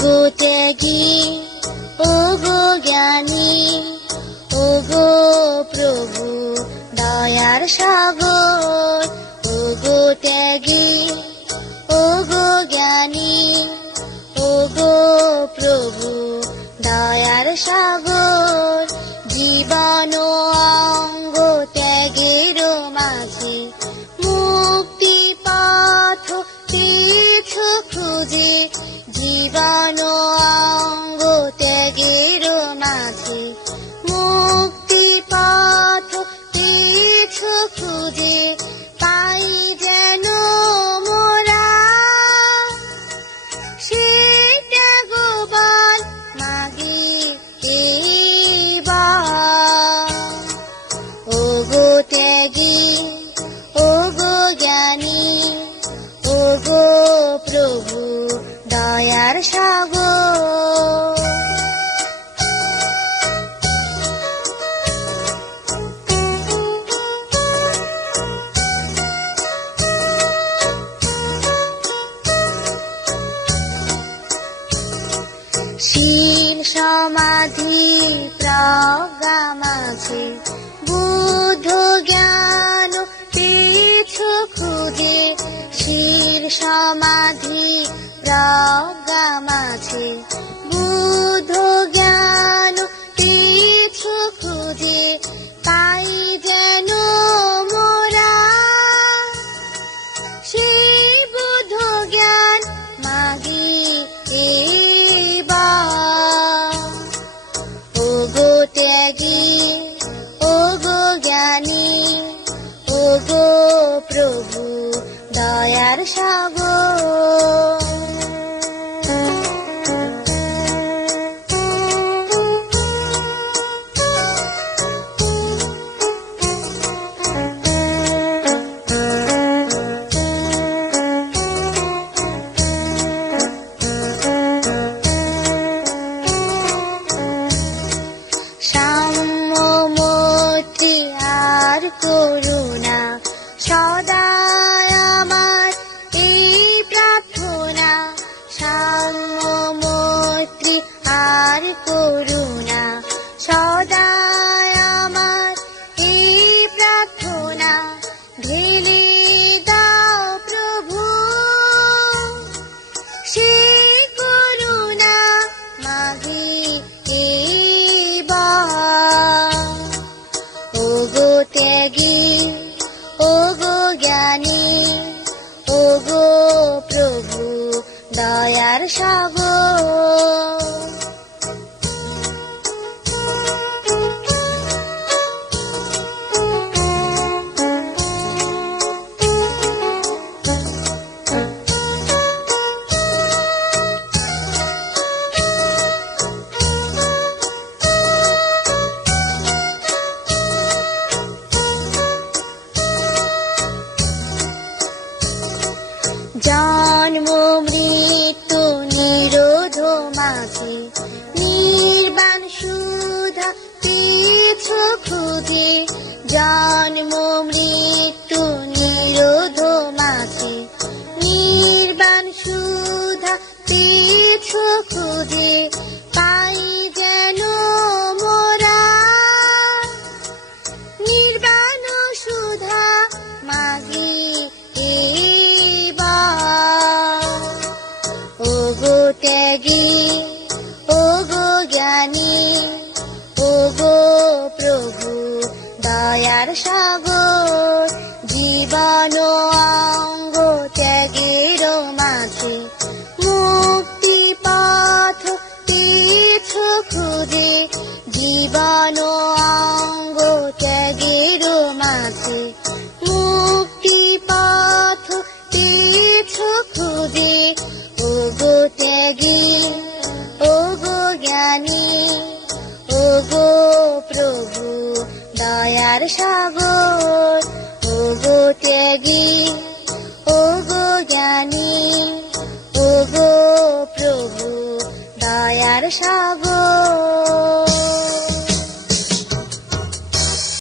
ওগো ত্যাগী, ওগো জ্ঞানী, ওগো প্রভু দয়ার সাগর। ওগো ত্যাগী, ওগো জ্ঞানী, ওগো প্রভু দয়ার সাগর। জীবন অঙ্গ ত্যাগের মাঝে মুক্তি পথ তীর্থ খুঁজে। জীবন অঙ্গ ত্যাগের মাঝে মুক্তি পথ তীর্থ খুঁজে। পাই যেন মোরা সে ত্যাগবল মাগি এইবার। ওগো ত্যাগী, ওগো জ্ঞানী, ওগো প্রভু দয়ার সাগর। শীল সমাধি প্রজ্ঞা মাঝে বুদ্ধ জ্ঞান তীর্থ খুঁজে। শীল সমাধি প্রজ্ঞা মাঝে বুদ্ধ জ্ঞান তীর্থ খুঁজে। পাই যেন মোরা সেই বুদ্ধ জ্ঞান মাগি এইবার। ওগো ত্যাগী, ওগো জ্ঞানী, ওগো প্রভু দয়ার সাগর। সাম্য মৈত্রী আর করুণা সদাই আমার এই প্রার্থনা। সাম্য মৈত্রী আর করুণা সদাই আমার এই প্রার্থনা। ঢেলে দাও প্রভু সে করুণা মাগি এইবার। ওগো ত্যাগী, ওগো জ্ঞানী, ওগো প্রভু দয়ার সাগর। জন্ম মৃত্যু নিরোধ মাঝে নির্বাণ সুধা তীর্থ খুঁজে। জন্ম মৃত্যু নিরোধ মাঝে নির্বাণ সুধা তীর্থ খুঁজে। পাই যেন মোরা নির্বাণ সুধা মাগি এইবার। ওগো ত্যাগী, ওগো জ্ঞানী, ওগো প্রভু দয়ার সাগর। জীবন অঙ্গ ত্যাগের মাঝে মুক্তি পথ তীর্থ খুঁজে। জীবন অঙ্গ ত্যাগের মাঝে মুক্তি পথ তীর্থ খুঁজে। ওগো ত্যাগী, ওগো জ্ঞানী, ওগো প্রভু দয়ার সাগর।